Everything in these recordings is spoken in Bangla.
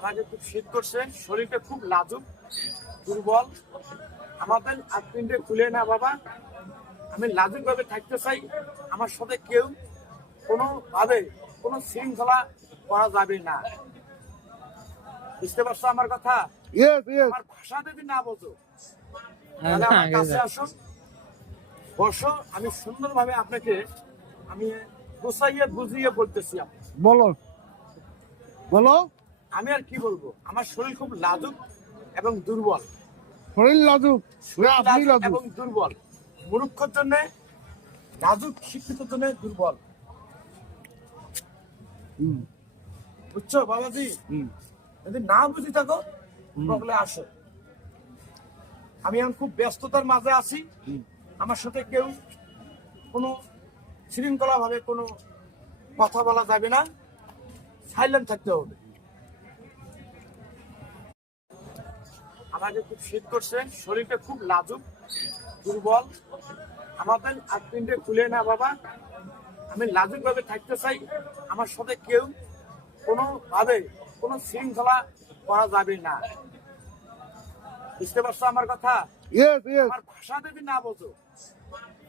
আমাকে খুব শীত করছে, শরীরটা খুব লাজুক, দুর্বল। আমাদের হাত তিনটে খুলে না বাবা, আমি লাজুক ভাবে থাকতে চাই। আমার সাথে কেউ কোনোভাবে কোনো শৃঙ্খলা করা যাবে না। বুঝতে পারছো আমার কথা? আমার ভাষা যদি না বোঝো তাহলে আমার কাছে আসুন, বসো, আমি সুন্দরভাবে আপনাকে আমি গুছাইয়ে বুঝিয়ে বলতেছি। বলো বলো। আমি আর কি বলবো, আমার শরীর খুব লাজুক এবং দুর্বল। শরীর লাজুক, আপনি লাজুক এবং দুর্বল, মূর্খর জন্য লাজুক, শিক্ষিত জন্য দুর্বল। বুঝছো বাবাজি? যদি না বুঝি থাকো তাহলে আসো। আমি এখন খুব ব্যস্ততার মাঝে আছি, আমার সাথে কেউ কোনো শৃঙ্খলা ভাবে কোনো কথা বলা যাবে না, সাইলেন্ট থাকতে হবে। আমাকে খুব শীত করছে, শরীরটা খুব লাজুক, দুর্বল। আমাদের হাত তিনটে খুলে না বাবা, আমি লাজুক ভাবে থাকতে চাই। আমার সাথে কেউ কোনোভাবে কোনো শৃঙ্খলা করা যাবে না। বুঝতে পারছো আমার কথা? আমার ভাষা যদি না বোঝো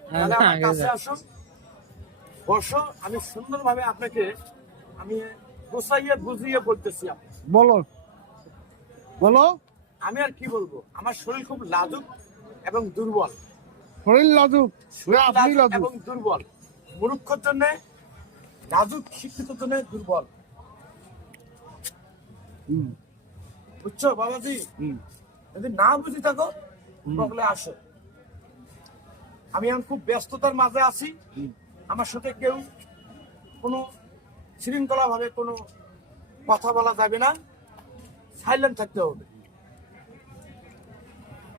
তাহলে আমার কাছে আসুন, বসো, আমি সুন্দরভাবে আপনাকে আমি গুছাইয়ে বুঝিয়ে বলতেছি। বলো বলো। আমি আর কি বলবো, আমার শরীর খুব লাজুক এবং দুর্বল। শরীর লাজুক, আপনি লাজুক এবং দুর্বল, মূর্খর জন্য লাজুক, শিক্ষিত জন্য দুর্বল। বুঝছো বাবাজি? যদি না বুঝি থাকো তাহলে আসো। আমি এখন খুব ব্যস্ততার মাঝে আছি, আমার সাথে কেউ কোনো শৃঙ্খলা ভাবে কোনো কথা বলা যাবে না, সাইলেন্ট থাকতে হবে।